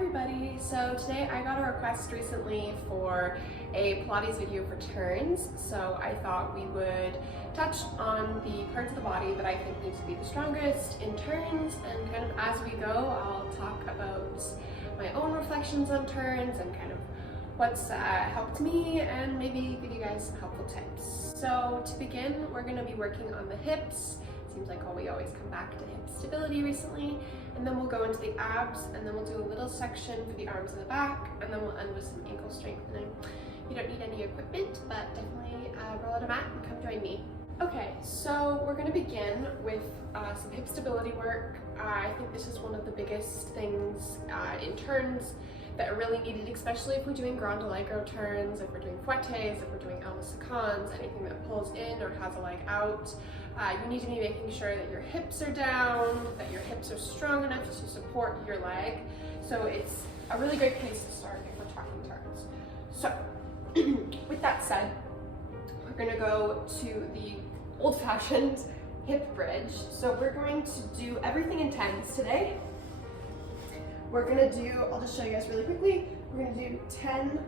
everybody! So today I got a request recently for a Pilates video for turns, so I thought we would touch on the parts of the body that I think need to be the strongest in turns, and kind of as we go I'll talk about my own reflections on turns and kind of what's helped me and maybe give you guys some helpful tips. So to begin, we're going to be working on the hips. Seems like we always come back to hip stability recently, and then we'll go into the abs, and then we'll do a little section for the arms and the back, and then we'll end with some ankle strengthening. You don't need any equipment, but definitely roll out a mat and come join me. Okay, so we're going to begin with some hip stability work. I think this is one of the biggest things in turns that are really needed, especially if we're doing grand allegro turns, if we're doing fouettes, if we're doing elbow-sacans, anything that pulls in or has a leg out. You need to be making sure that your hips are down, that your hips are strong enough to support your leg. So it's a really great place to start if we're talking turns. So with that said, we're going to go to the old-fashioned hip bridge. So we're going to do everything in tens today. We're going to do, I'll just show you guys really quickly, we're going to do 10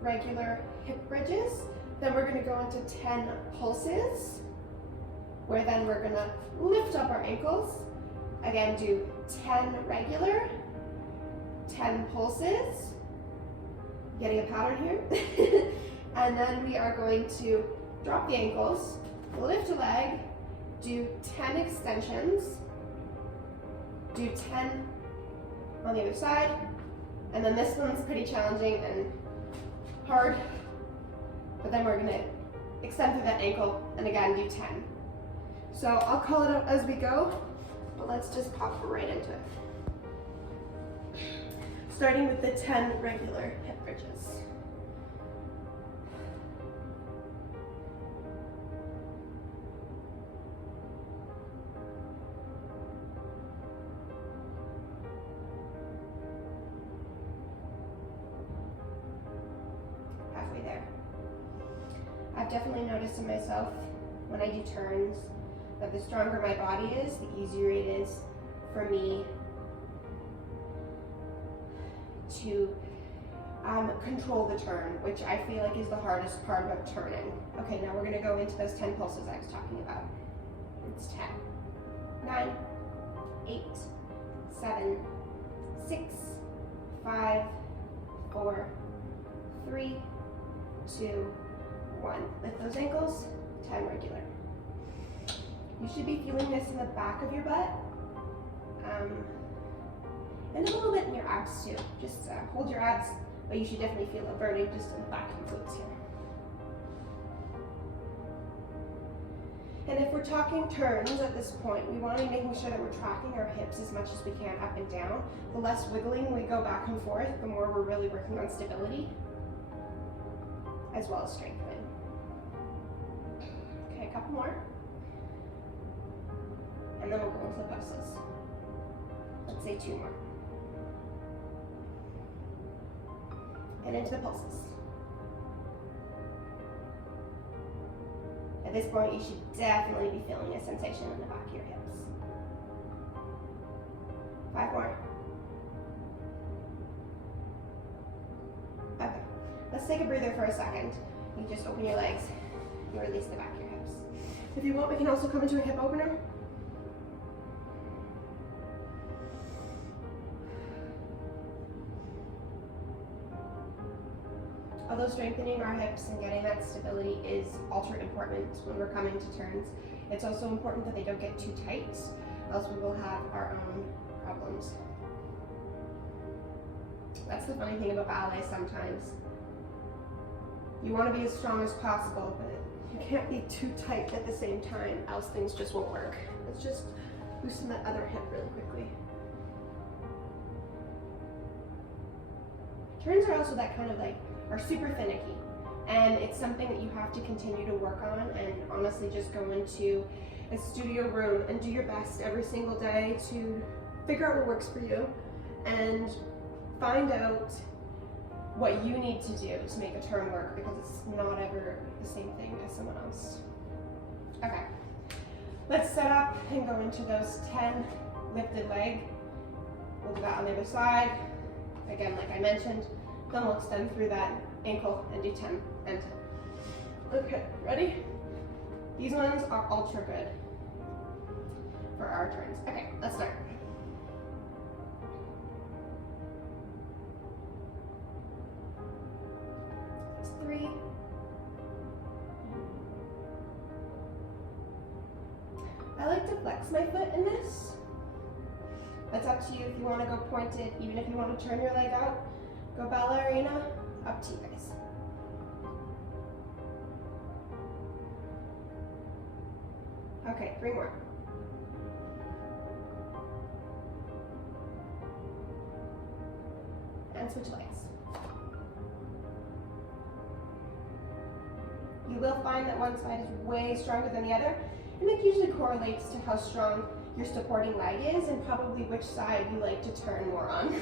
regular hip bridges, then we're going to go into 10 pulses, where then we're going to lift up our ankles, again do 10 regular, 10 pulses, getting a pattern here, and then we are going to drop the ankles, lift a leg, do 10 extensions, do 10 on the other side, and then this one's pretty challenging and hard, but then we're going to extend through that ankle and again do 10. So I'll call it out as we go, but let's just pop right into it. Starting with the 10 regular hip bridges. I've definitely noticed in myself when I do turns that the stronger my body is, the easier it is for me to control the turn, which I feel like is the hardest part about turning. Okay, now we're going to go into those 10 pulses I was talking about. It's 10, 9, 8, 7, 6, 5, 4, 3, 2, 1. Lift those ankles, 10 regular. You should be feeling this in the back of your butt, and a little bit in your abs too. Just hold your abs, but you should definitely feel a burning just in the back of your glutes here. And if we're talking turns at this point, we want to be making sure that we're tracking our hips as much as we can up and down. The less wiggling we go back and forth, the more we're really working on stability, as well as strengthening. Okay, a couple more. And then we'll go into the pulses. Let's say 2 more. And into the pulses. At this point, you should definitely be feeling a sensation in the back of your hips. 5 more. Okay, let's take a breather for a second. You just open your legs and release the back of your hips. If you want, we can also come into a hip opener. Although strengthening our hips and getting that stability is ultra important when we're coming to turns, it's also important that they don't get too tight, else we will have our own problems. That's the funny thing about ballet sometimes. You want to be as strong as possible, but you can't be too tight at the same time, else things just won't work. Let's just loosen that other hip really quickly. Turns are also that kind of are super finicky, and it's something that you have to continue to work on, and honestly just go into a studio room and do your best every single day to figure out what works for you and find out what you need to do to make a turn work, because it's not ever the same thing as someone else. Okay, let's set up and go into those 10 lifted leg. We'll do that on the other side. Again, like I mentioned, then we'll extend through that ankle and do 10 and 10. Okay, ready? These ones are ultra good for our turns. Okay, let's start. That's 3. I like to flex my foot in this. That's up to you if you want to go pointed, even if you want to turn your leg out, go ballerina, up to you guys. Okay, 3 more. And switch legs. You will find that one side is way stronger than the other, and it usually correlates to how strong your supporting leg is and probably which side you like to turn more on.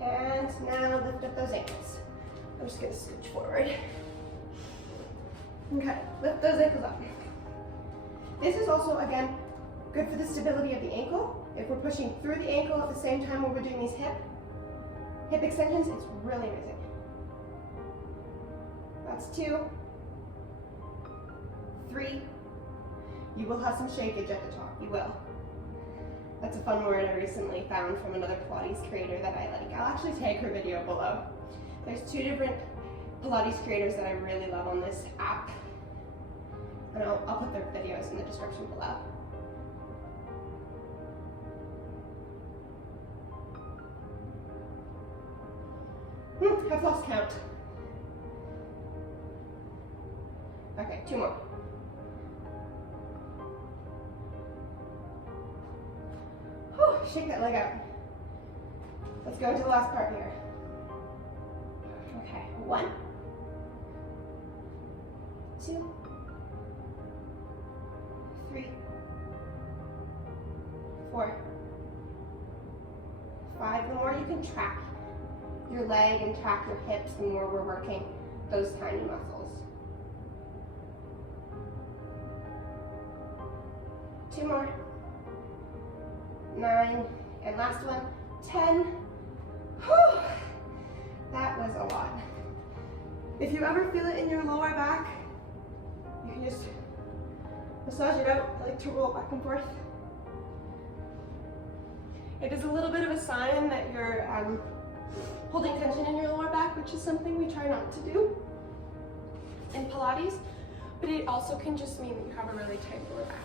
And now lift up those ankles. I'm just gonna scooch forward. Okay, lift those ankles up. This is also, again, good for the stability of the ankle. If we're pushing through the ankle at the same time when we're doing these hip extensions, it's really amazing. That's 2, 3. You will have some shakage at the top, you will. That's a fun word I recently found from another Pilates creator that I like. I'll actually tag her video below. There's 2 different Pilates creators that I really love on this app. And I'll put their videos in the description below. I've lost count. Okay, 2 more. Whew, shake that leg out. Let's go into the last part here. Okay, 1, 2, 3, 4, 5. The more you can track your leg and track your hips, the more we're working those tiny muscles. 2 more. 9, and last one, 10. Whew, that was a lot. If you ever feel it in your lower back, you can just massage it out. I like to roll back and forth. It is a little bit of a sign that you're holding tension in your lower back, which is something we try not to do in Pilates, but it also can just mean that you have a really tight lower back.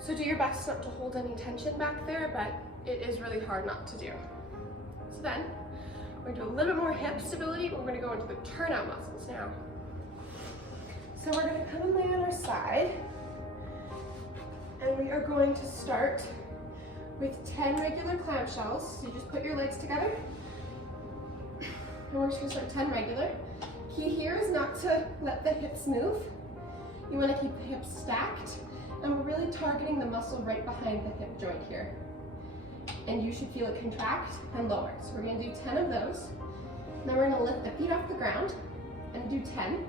So do your best not to hold any tension back there, but it is really hard not to do. So then, we're gonna do a little bit more hip stability, but we're gonna go into the turnout muscles now. So we're gonna come and lay on our side, and we are going to start with 10 regular clamshells. So you just put your legs together, and we're just gonna start 10 regular. Key here is not to let the hips move. You wanna keep the hips stacked, and we're really targeting the muscle right behind the hip joint here. And you should feel it contract and lower. So we're gonna do 10 of those. Then we're gonna lift the feet off the ground and do 10.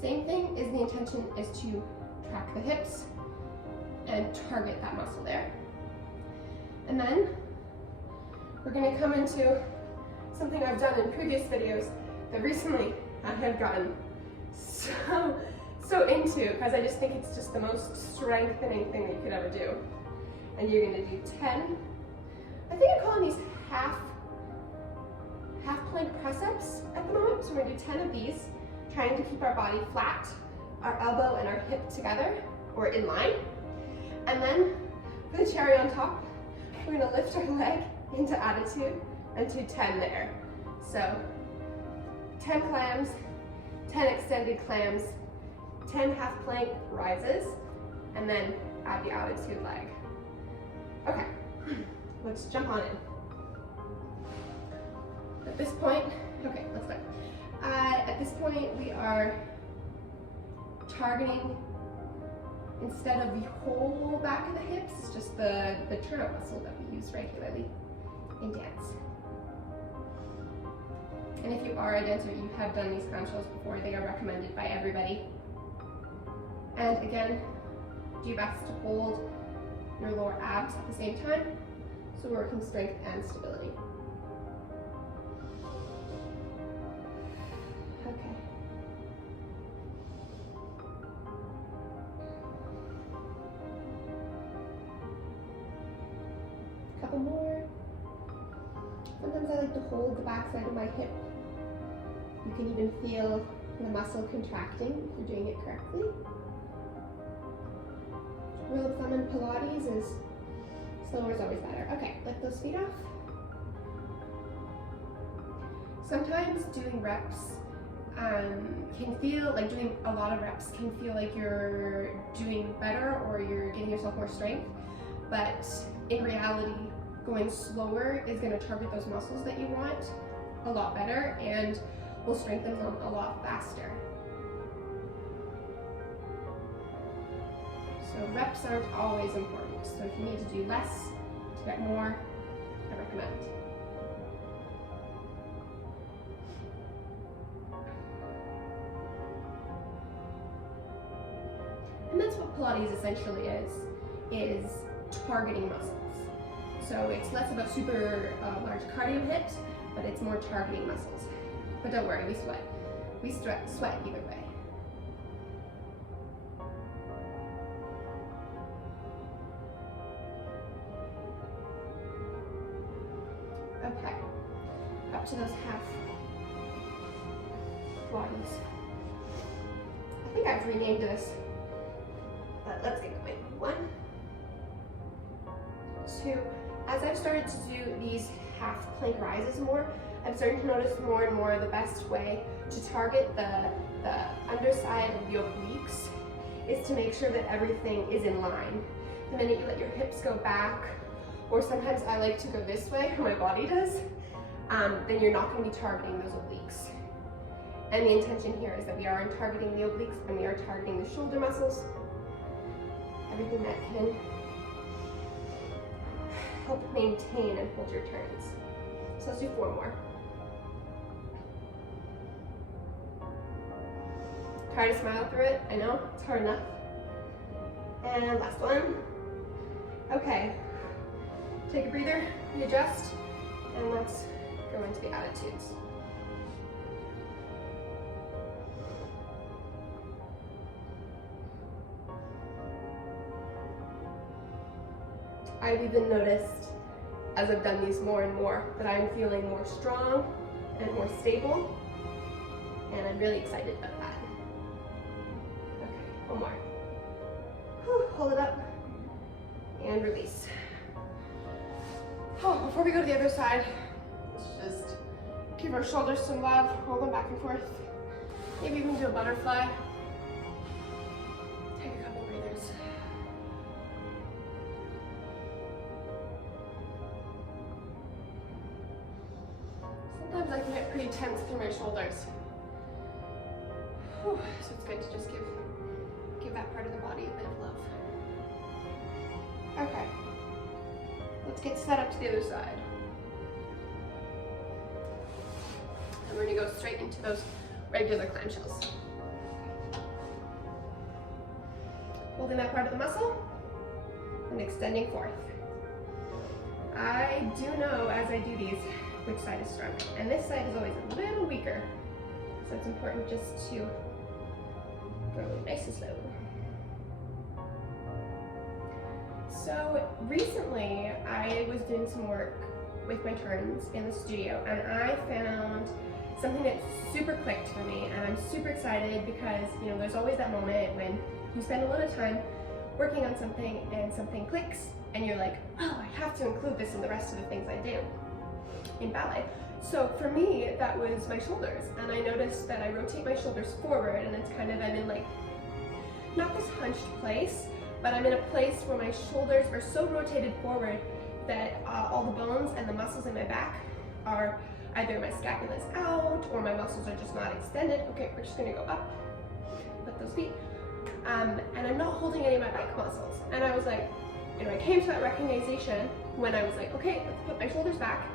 Same thing is the intention is to track the hips and target that muscle there. And then we're gonna come into something I've done in previous videos that recently I have gotten so into, because I just think it's just the most strengthening thing that you could ever do. And you're gonna do 10. I think I'm calling these half plank press-ups at the moment. So we're gonna do 10 of these, trying to keep our body flat, our elbow and our hip together, or in line. And then, for the cherry on top, we're gonna lift our leg into attitude and do 10 there. So, 10 clams, 10 extended clams, 10 half plank rises, and then add the attitude leg. Okay, let's jump on in. At this point, okay, let's go. At this point, we are targeting, instead of the whole back of the hips, it's just the turnout muscle that we use regularly in dance. And if you are a dancer, you have done these clamshells before, they are recommended by everybody. And again, do your best to hold your lower abs at the same time. So we're working strength and stability. Okay. A couple more. Sometimes I like to hold the back side of my hip. You can even feel the muscle contracting if you're doing it correctly. Rule of thumb in Pilates is slower is always better. Okay, lift those feet off. Sometimes doing reps can feel like doing a lot of reps can feel like you're doing better or you're giving yourself more strength, but in reality, going slower is going to target those muscles that you want a lot better and will strengthen them a lot faster. So reps aren't always important. So if you need to do less to get more, I recommend. And that's what Pilates essentially is targeting muscles. So it's less about super large cardio hit, but it's more targeting muscles. But don't worry, we sweat. We sweat either way. Okay, up to those half bodies. I think I've renamed this, but let's get going. 1, 2. As I've started to do these half plank rises more, I'm starting to notice more and more the best way to target the underside of the obliques is to make sure that everything is in line. The minute you let your hips go back, or sometimes I like to go this way, or my body does, then you're not going to be targeting those obliques. And the intention here is that we are targeting the obliques and we are targeting the shoulder muscles, everything that can help maintain and hold your turns. So let's do 4 more. Try to smile through it. I know, it's hard enough. And last one. Okay, take a breather, readjust, and let's go into the attitudes. I've even noticed, as I've done these more and more, that I'm feeling more strong and more stable, and I'm really excited about that. Okay, 1 more. Whew, hold it up, and release. Oh, before we go to the other side, let's just give our shoulders some love, roll them back and forth. Maybe even do a butterfly. Take a couple breathers. Sometimes I can get pretty tense through my shoulders. Whew, so it's good to just give that part of the body a bit of love. Okay, let's get set up to the other side. And we're gonna go straight into those regular clamshells. Holding that part of the muscle and extending forth. I do know as I do these which side is stronger, and this side is always a little weaker, so it's important just to go nice and slow. So recently I was doing some work with my turns in the studio, and I found something that super clicked for me, and I'm super excited because, you know, there's always that moment when you spend a lot of time working on something and something clicks and you're like, oh, I have to include this in the rest of the things I do in ballet. So for me, that was my shoulders, and I noticed that I rotate my shoulders forward, and it's kind of, I'm in like, not this hunched place, but I'm in a place where my shoulders are so rotated forward that all the bones and the muscles in my back are either my scapula's out or my muscles are just not extended. Okay, we're just gonna go up, lift those feet, and I'm not holding any of my back muscles. And I was like, you know, I came to that recognition when I was like, okay, let's put my shoulders back.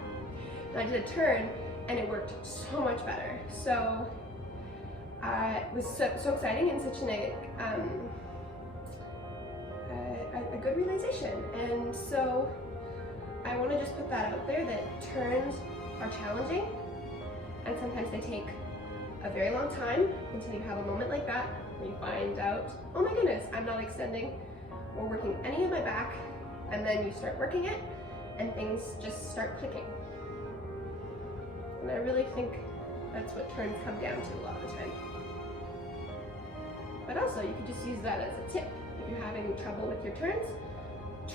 And I did a turn, and it worked so much better. So it was so exciting and such a good realization. And so I want to just put that out there, that turns are challenging, and sometimes they take a very long time until you have a moment like that where you find out, oh my goodness, I'm not extending or working any of my back, and then you start working it and things just start clicking. And I really think that's what turns come down to a lot of the time. But also you could just use that as a tip. If you're having trouble with your turns,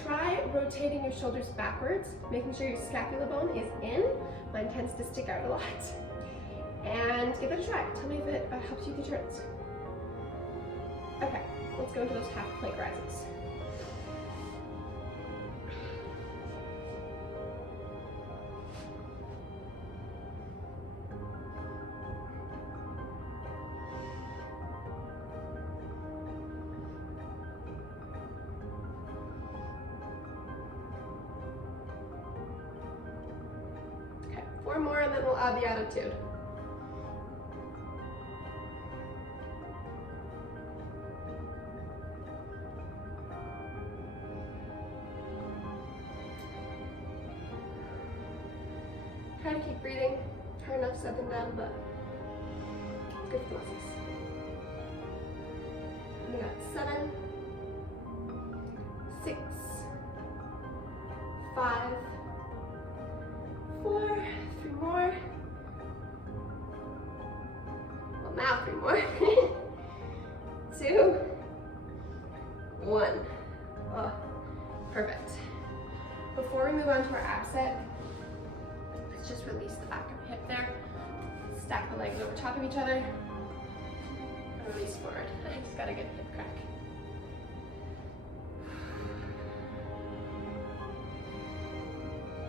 try rotating your shoulders backwards, making sure your scapula bone is in. Mine tends to stick out a lot. And give it a try. Tell me if it helps you with your turns. Okay, let's go into those half plank rises. Okay, 4 more and then we'll add the attitude. Try to keep breathing, try not to set them down, but it's good for the muscles. We got 7, 6, 5, 4, 3 more. Well, now 3 more. 2, 1. Oh, perfect. Before we move on to our ab set, just release the back of the hip there. Stack the legs over top of each other and release forward. I just got a good hip crack.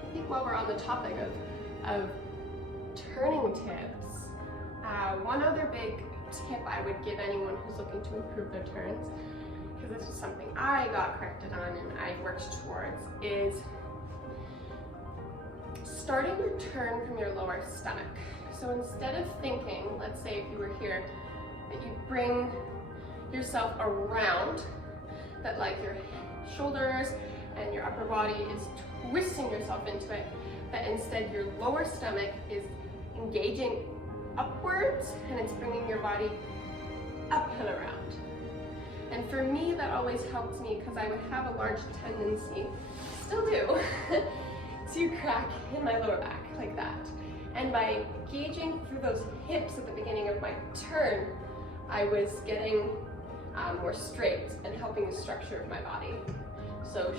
I think while we're on the topic of turning tips, one other big tip I would give anyone who's looking to improve their turns, because this is something I got corrected on and I worked towards, is starting your turn from your lower stomach. So instead of thinking, let's say if you were here, that you bring yourself around, that like your shoulders and your upper body is twisting yourself into it, that instead your lower stomach is engaging upwards and it's bringing your body up and around. And for me, that always helped me because I would have a large tendency, still do, to crack in my lower back like that. And by engaging through those hips at the beginning of my turn, I was getting more straight and helping the structure of my body. So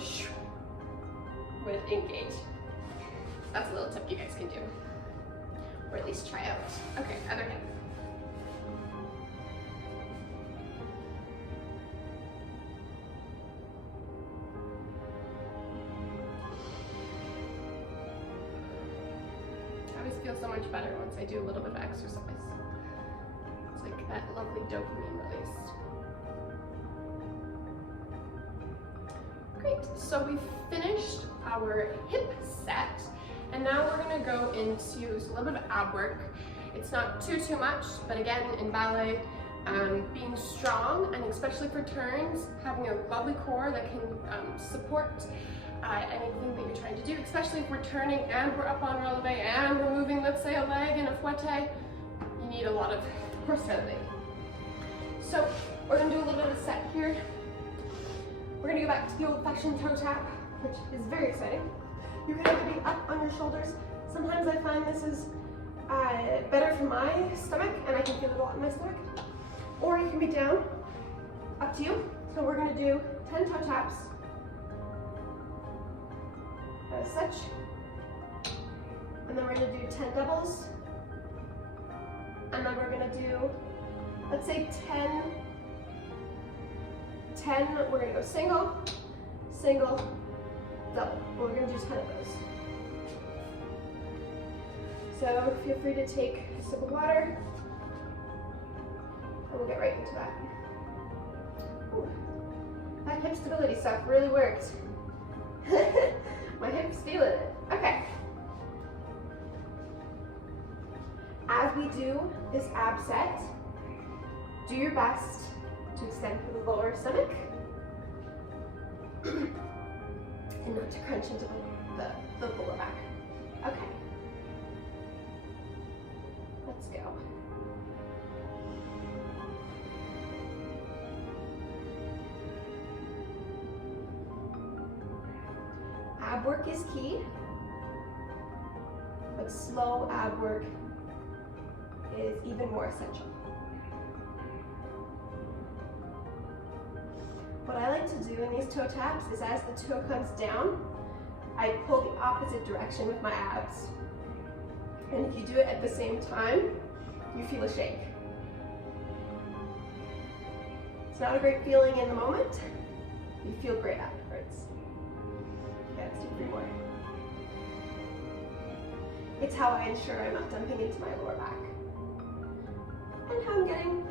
with engage. That's a little tip you guys can do, or at least try out. Okay, other hip. Feel so much better once I do a little bit of exercise. It's like that lovely dopamine release. Great, so we've finished our hip set, and now we're gonna go into a little bit of ab work. It's not too much, but again, in ballet, being strong, and especially for turns, having a lovely core that can support anything that you're trying to do, especially if we're turning and we're up on releve and we're moving, let's say, a leg in a fouette, you need a lot of core strengthening. So we're going to do a little bit of a set here. We're going to go back to the old-fashioned toe tap, which is very exciting. You can either be up on your shoulders. Sometimes I find this is better for my stomach, and I can feel it a lot in my stomach. Or you can be down, up to you. So we're going to do 10 toe taps. As such, and then we're going to do 10 doubles, and then we're going to do, let's say 10, we're going to go single, single, double. We're going to do 10 of those. So feel free to take a sip of water, and we'll get right into that. Ooh, that hip stability stuff really worked. My hip's feeling it. Okay. we do this ab set, do your best to extend through the lower stomach and not to crunch into the lower back. Okay. Let's go. Ab work is key, but slow ab work is even more essential. What I like to do in these toe taps is as the toe comes down, I pull the opposite direction with my abs. And if you do it at the same time, you feel a shake. It's not a great feeling in the moment. You feel great afterwards. Okay, let's do 3 more. It's how I ensure I'm not dumping into my lower back. And how I'm getting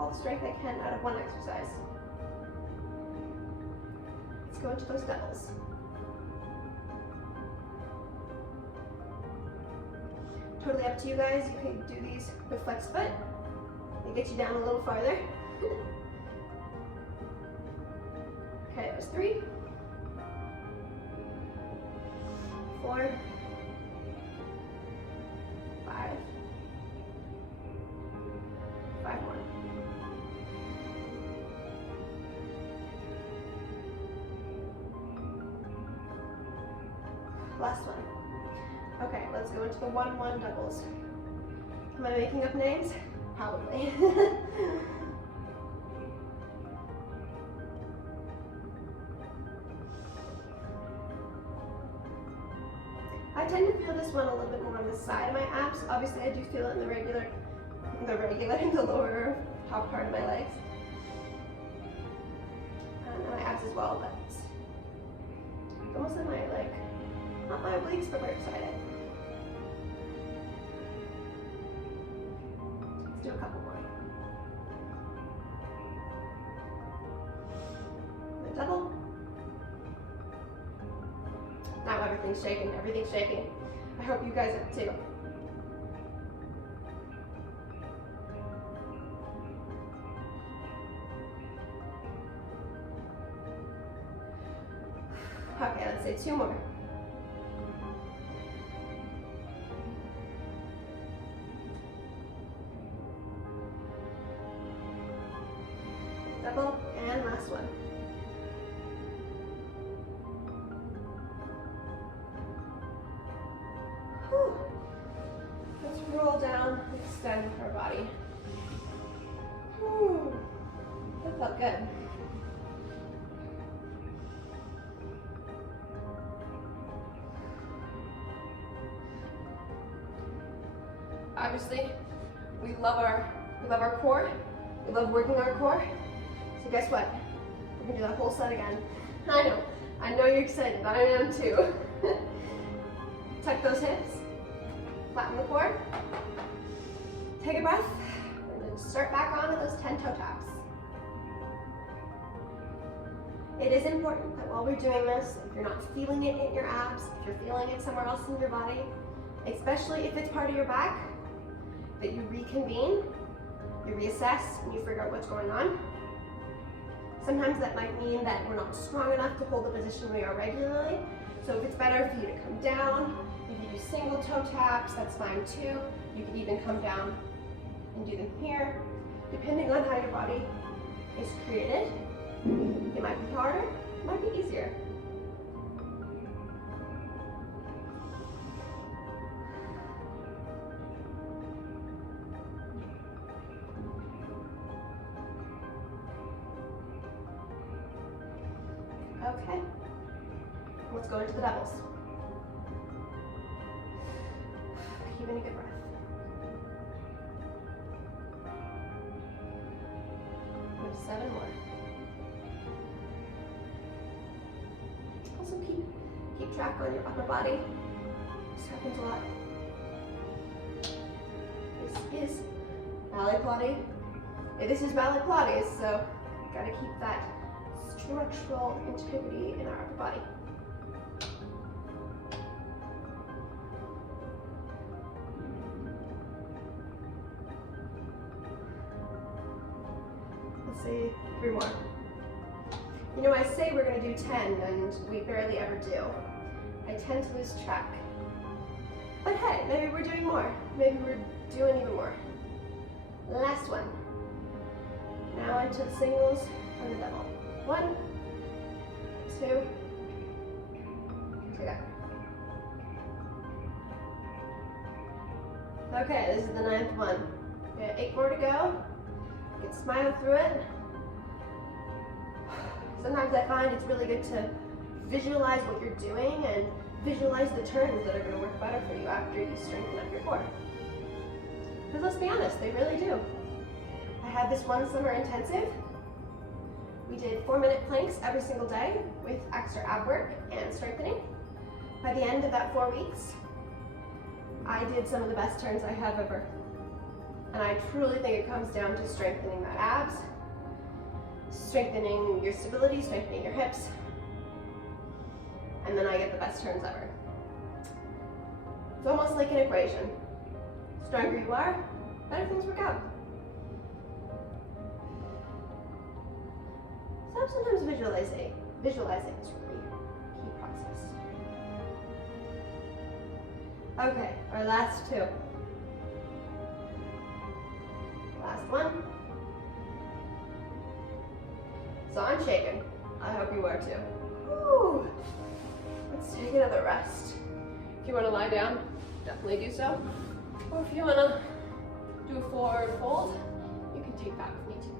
all the strength I can out of one exercise. Let's go into those doubles. Totally up to you guys. You can do these with flex foot. They get you down a little farther. Okay, there's 3, 4, 5. 5 more. Last one. Okay, let's go into the 1-1 doubles. Am I making up names? Probably. I tend to feel this one a little bit more on the side of my abs. Obviously, I do feel it in the lower top part of my legs. And my abs as well, but almost in my, like, not my obliques, but right beside it. Let's do a couple more. The double. Now everything's shaking, everything's shaking. I hope you guys are too. Okay, let's say 2 more. Double, and last one. Whew. Let's roll down, extend our body. Whew. That felt good. Obviously, we love our core. We love working our core. So guess what? We're gonna do that whole set again. I know you're excited. I am too. Tuck those hips, flatten the core. Take a breath, and then start back on with those 10 toe taps. It is important that while we're doing this, if you're not feeling it in your abs, if you're feeling it somewhere else in your body, especially if it's part of your back, that you reconvene, you reassess, and you figure out what's going on. Sometimes that might mean that we're not strong enough to hold the position we are regularly. So if it's better for you to come down, if you do single toe taps, that's fine too. You can even come down and do them here. Depending on how your body is created, it might be harder, it might be easier. Okay, let's go into the doubles. Keep in a good breath. We have 7 more. Also keep track on your upper body. This happens a lot. This is ballet Pilates. This is ballet Pilates, so gotta keep that structural integrity in our upper body. say 3 more. You know, I say we're gonna do 10 and we barely ever do. I tend to lose track. But hey, maybe we're doing more. Maybe we're doing even more. Last one. Now into the singles and the double. 1, 2, 3. Okay, this is the 9th one. We have 8 more to go. You can smile through it. Sometimes I find it's really good to visualize what you're doing and visualize the turns that are going to work better for you after you strengthen up your core. Because let's be honest, they really do. I had this one summer intensive. We did 4-minute planks every single day with extra ab work and strengthening. By the end of that 4 weeks, I did some of the best turns I have ever. And I truly think it comes down to strengthening that abs, strengthening your stability, strengthening your hips, and then I get the best turns ever. It's almost like an equation. Stronger you are, better things work out. So sometimes visualizing is really a key process. Okay, our last 2. Last one. So I'm shaking. I hope you are too. Whew. Let's take another rest. If you want to lie down, definitely do so. Or if you want to do a forward fold, you can take that with me too.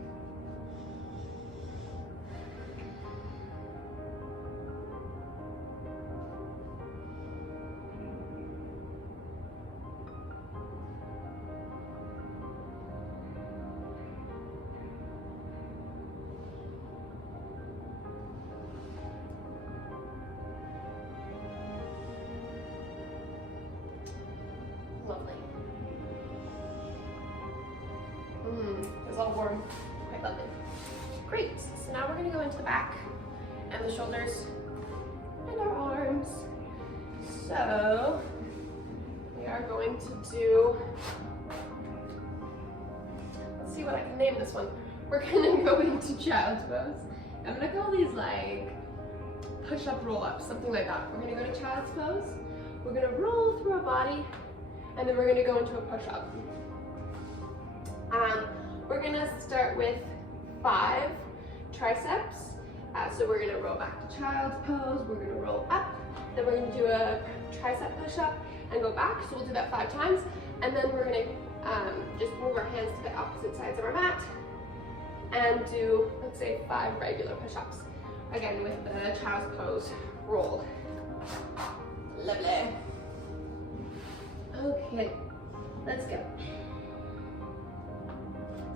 Lovely. It's all warm. Quite lovely. Great. So now we're going to go into the back and the shoulders and our arms. So we are going to do, let's see what I can name this one. We're going to go into child's pose. I'm going to call these like push-up roll-ups, something like that. We're going to go to child's pose. We're going to roll through our body, and then we're going to go into a push-up. We're going to start with 5 triceps. So we're going to roll back to child's pose. We're going to roll up. Then we're going to do a tricep push-up and go back. So we'll do that 5 times. And then we're going to just move our hands to the opposite sides of our mat and do, let's say, 5 regular push-ups. Again, with the child's pose roll. Lovely. Okay, let's go.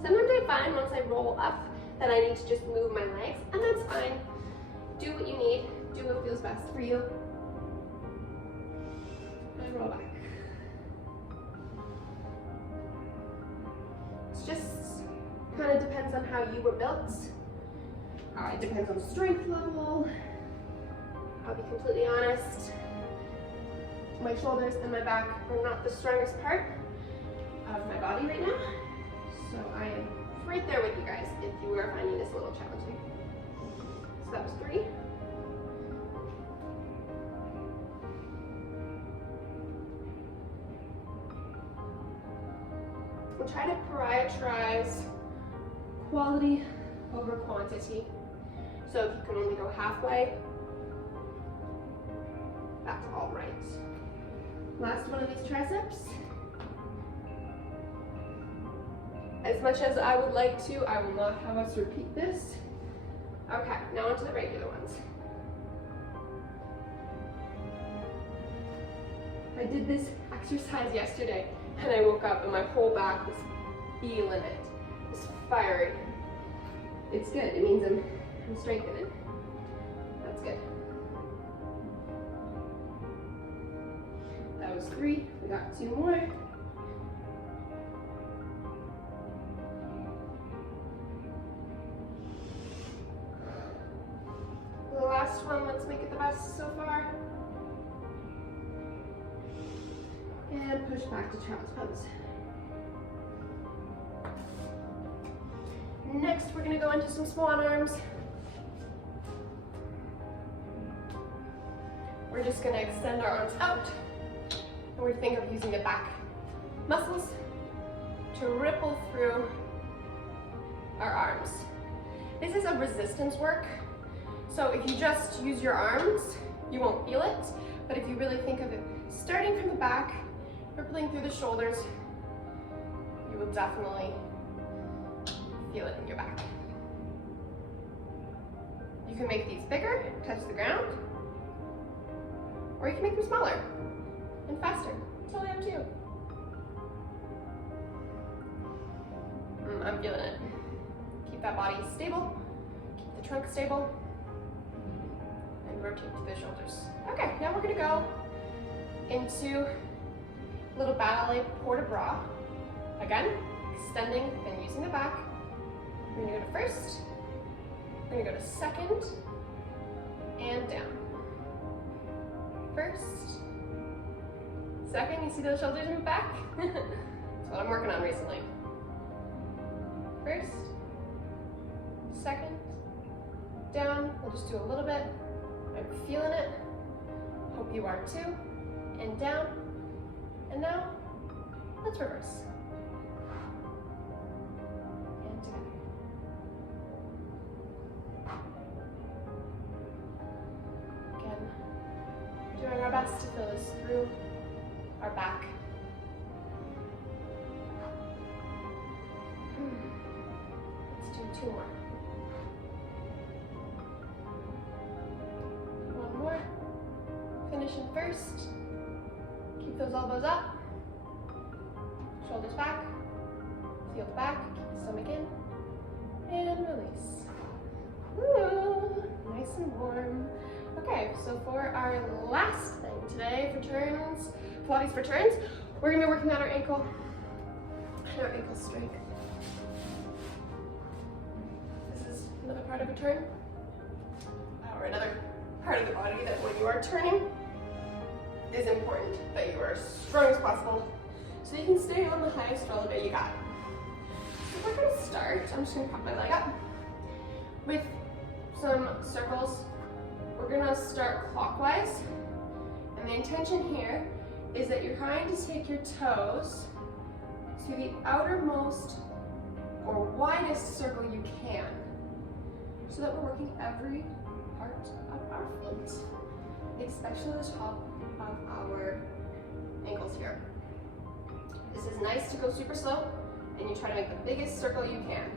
Sometimes I find once I roll up that I need to just move my legs, and that's fine. Do what you need, do what feels best for you. And roll back. It just kind of depends on how you were built. It depends on strength level. I'll be completely honest. My shoulders and my back are not the strongest part of my body right now. So I am right there with you guys if you are finding this a little challenging. So that was 3. We'll try to prioritize quality over quantity. So if you can only go halfway, that's all right. Last one of these triceps. As much as I would like to, I will not have us repeat this. Okay, now onto the regular ones. I did this exercise yesterday and I woke up and my whole back was feeling it. It was fiery. It's good, it means I'm strengthening. That's good. That was 3, we got 2 more. The last one, let's make it the best so far. And push back to child's pose. Next, we're gonna go into some swan arms. We're just gonna extend our arms out, and we think of using the back muscles to ripple through our arms. This is a resistance work, so if you just use your arms, you won't feel it, but if you really think of it starting from the back, rippling through the shoulders, you will definitely feel it in your back. You can make these bigger, touch the ground, or you can make them smaller and faster. It's totally up to you. I'm feeling it. Keep that body stable, keep the trunk stable, and rotate to the shoulders. Okay, now we're gonna go into a little ballet port-de-bras. Again, extending and using the back. We're gonna go to first, we're gonna go to second, and down. First, second, you see those shoulders move back? That's what I'm working on recently. First, second, down. We'll just do a little bit. I'm feeling it. Hope you are too. And down. And now, let's reverse. And together. Again, doing our best to feel this through our back. Let's do 2 more. 1 more. Finishing first. Keep those elbows up. Shoulders back. Feel the back. Keep the stomach in. And release. Ooh, nice and warm. Okay, so for our last thing today for turns, Pilates for turns, we're gonna be working on our ankle and our ankle strength. This is another part of a turn, or another part of the body that when you are turning, is important that you are as strong as possible so you can stay on the highest roller that you got. So we're gonna start, I'm just gonna prop my leg up with some circles. We're gonna start clockwise, and the intention here is that you're trying to take your toes to the outermost or widest circle you can, so that we're working every part of our feet, especially the top of our ankles here. This is nice to go super slow, and you try to make the biggest circle you can.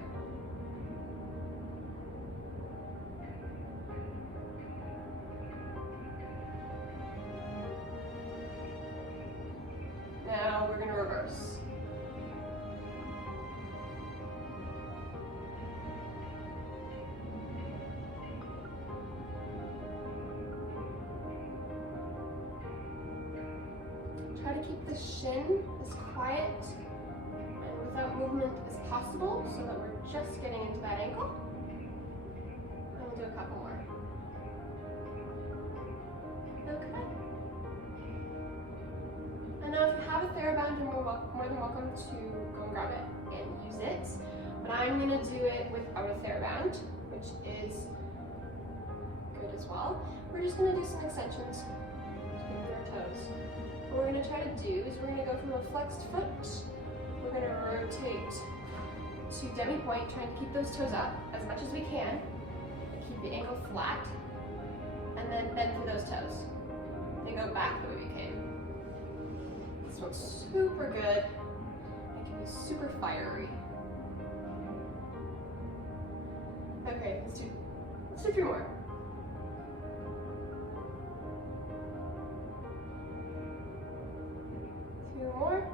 Now we're going to reverse. Try to keep the shin as quiet and without movement as possible so that we're just getting into that ankle. And we'll do a couple more. Okay. And now if you have a TheraBand, you're more than welcome to go and grab it and use it. But I'm going to do it without a TheraBand, which is good as well. We're just going to do some extensions to get through our toes. What we're going to try to do is we're going to go from a flexed foot. We're going to rotate to demi-point, trying to keep those toes up as much as we can. Keep the ankle flat. And then bend through those toes. They go back the way we came. This one's super good. It can be super fiery. Okay, let's do 3 more. More.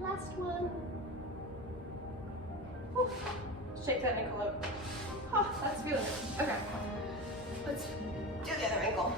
Last one. Ooh. Shake that ankle up. Oh, that's feeling good. Okay. Let's do the other ankle.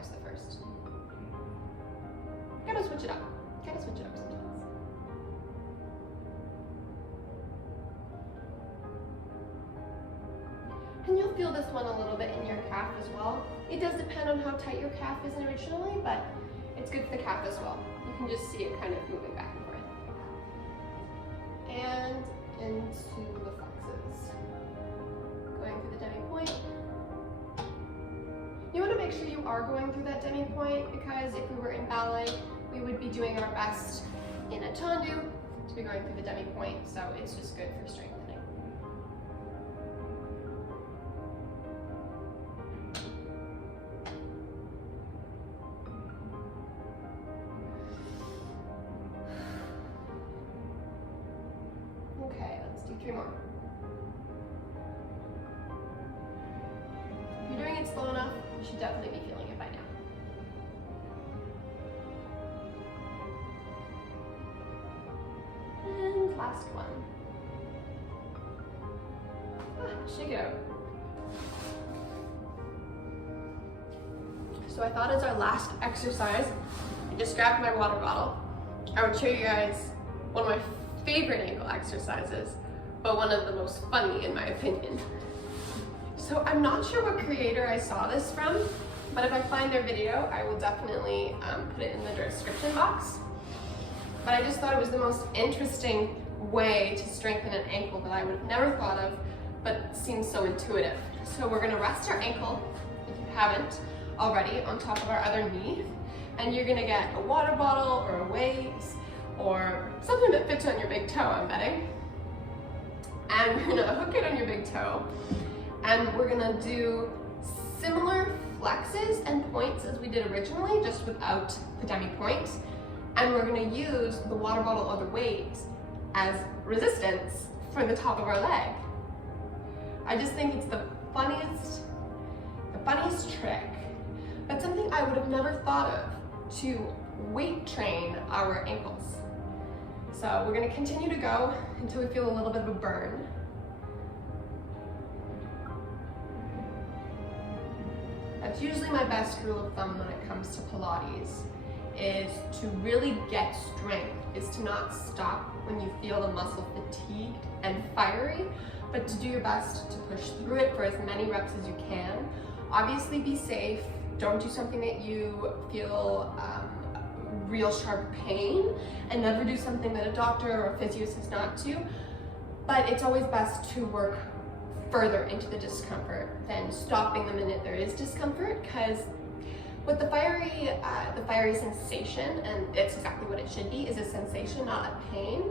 twice the first. Gotta switch it up. Gotta switch it up sometimes. And you'll feel this one a little bit in your calf as well. It does depend on how tight your calf is originally, but it's good for the calf as well. You can just see it kind of moving back and forth. And into the flexes. Going through the demi-point. You want to make sure you are going through that demi-point, because if we were in ballet, we would be doing our best in a tendu to be going through the demi-point, so it's just good for strengthening. Okay, let's do 3 more. If you're doing it slow enough, you should definitely be feeling it by now. And last one. Shake it out. So I thought as our last exercise, I just grabbed my water bottle. I would show you guys one of my favorite ankle exercises, but one of the most funny in my opinion. So I'm not sure what creator I saw this from, but if I find their video, I will definitely put it in the description box. But I just thought it was the most interesting way to strengthen an ankle that I would have never thought of, but seems so intuitive. So we're gonna rest our ankle, if you haven't already, on top of our other knee, and you're gonna get a water bottle or a weight or something that fits on your big toe, I'm betting. And we're gonna hook it on your big toe, and we're gonna do similar flexes and points as we did originally, just without the demi-point. And we're gonna use the water bottle or the weight as resistance for the top of our leg. I just think it's the funniest trick, but something I would have never thought of to weight train our ankles. So we're gonna continue to go until we feel a little bit of a burn. That's usually my best rule of thumb when it comes to Pilates, is to really get strength, is to not stop when you feel the muscle fatigued and fiery, but to do your best to push through it for as many reps as you can. Obviously be safe, don't do something that you feel real sharp pain, and never do something that a doctor or a physio says not to, but it's always best to work further into the discomfort than stopping the minute there is discomfort, because with the fiery sensation, and it's exactly what it should be, is a sensation, not a pain,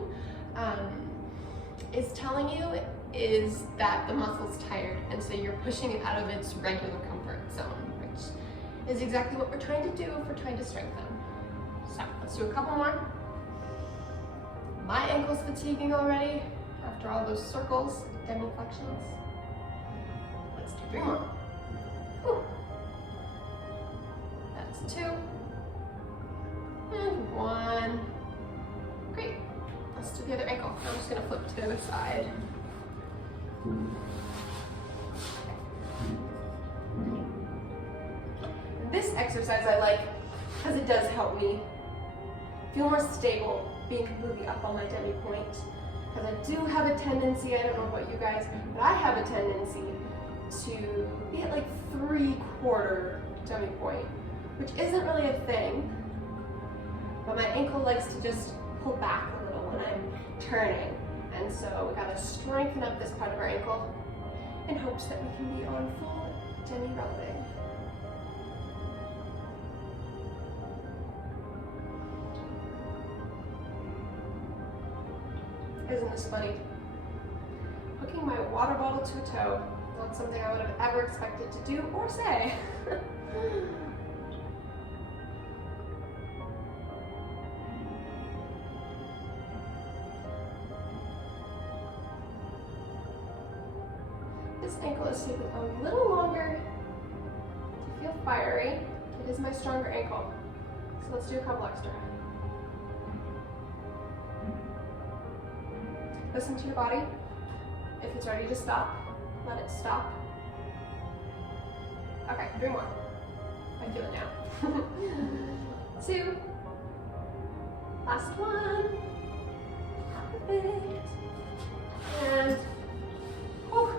is telling you is that the muscle's tired, and so you're pushing it out of its regular comfort zone, which is exactly what we're trying to do if we're trying to strengthen. So let's do a couple more. My ankle's fatiguing already after all those circles, demi-flexions. Let's do 3 more. Whew. That's 2. And 1. Great. Let's do the other ankle. I'm just gonna flip to the other side. This exercise I like because it does help me feel more stable being completely up on my demi-point. Because I do have a tendency, I don't know about you guys, but I have a tendency to be at like 3/4 demi-point, which isn't really a thing, but my ankle likes to just pull back a little when I'm turning. And so we gotta strengthen up this part of our ankle in hopes that we can be on full demi-releving. Isn't this funny? Hooking my water bottle to a toe, not something I would have ever expected to do or say. This ankle is taking a little longer to feel fiery. It is my stronger ankle. So let's do a couple extra. Listen to your body. If it's ready to stop, let it stop. Okay, 3 more. I feel it now. 2. Last one. Perfect. And whew.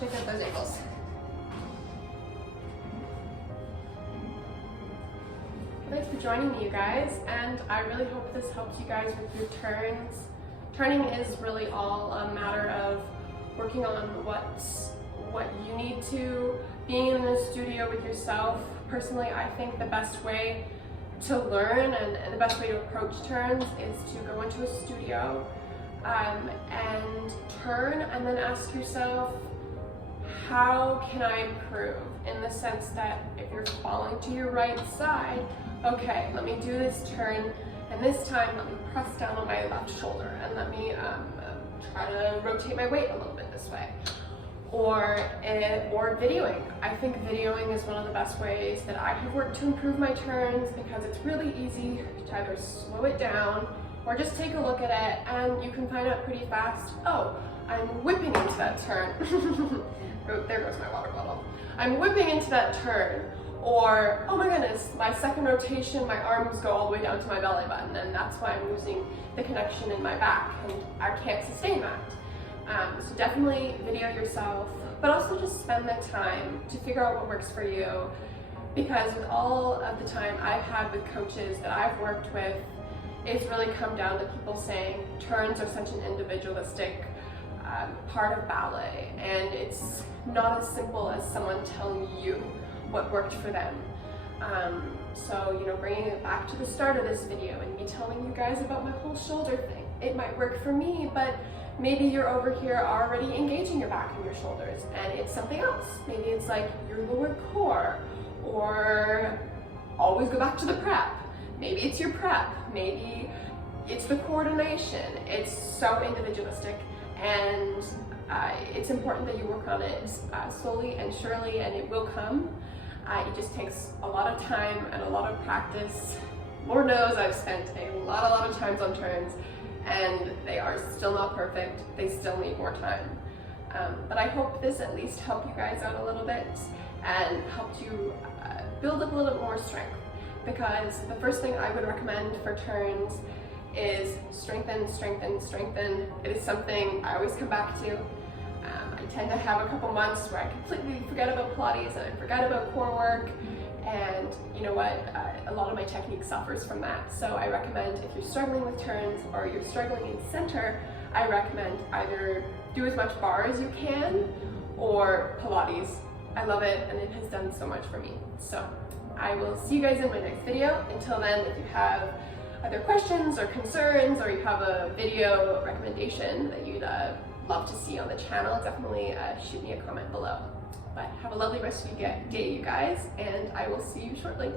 Shake out those ankles. Thanks for joining me, you guys, and I really hope this helps you guys with your turns. Turning is really all a matter of working on what you need to, being in a studio with yourself. Personally, I think the best way to learn and the best way to approach turns is to go into a studio and turn, and then ask yourself, how can I improve? In the sense that if you're falling to your right side, okay, let me do this turn, and this time let me press down on my left shoulder, and let me try to rotate my weight a little bit this way. Or videoing. I think videoing is one of the best ways that I have worked to improve my turns, because it's really easy to either slow it down or just take a look at it, and you can find out pretty fast, oh, I'm whipping into that turn. Oh, there goes my water bottle. I'm whipping into that turn. Or, oh my goodness, my second rotation, my arms go all the way down to my belly button, and that's why I'm losing the connection in my back, and I can't sustain that. So definitely video yourself, but also just spend the time to figure out what works for you, because with all of the time I've had with coaches that I've worked with, it's really come down to people saying turns are such an individualistic part of ballet, and it's not as simple as someone telling you what worked for them. So, you know, bringing it back to the start of this video and me telling you guys about my whole shoulder thing. It might work for me, but maybe you're over here already engaging your back and your shoulders, and it's something else. Maybe it's like your lower core, or always go back to the prep. Maybe it's your prep. Maybe it's the coordination. It's so individualistic, and it's important that you work on it slowly and surely, and it will come. It just takes a lot of time and a lot of practice. Lord knows I've spent a lot of times on turns, and they are still not perfect. They still need more time. But I hope this at least helped you guys out a little bit and helped you build up a little bit more strength, because the first thing I would recommend for turns is strengthen, strengthen, strengthen. It is something I always come back to. I tend to have a couple months where I completely forget about Pilates and I forget about core work, and you know what, a lot of my technique suffers from that. So I recommend, if you're struggling with turns or you're struggling in center, I recommend either do as much bar as you can or Pilates. I love it, and it has done so much for me. So I will see you guys in my next video. Until then, if you have other questions or concerns, or you have a video recommendation that you'd love to see on the channel, definitely shoot me a comment below. But have a lovely rest of your day, you guys, and I will see you shortly.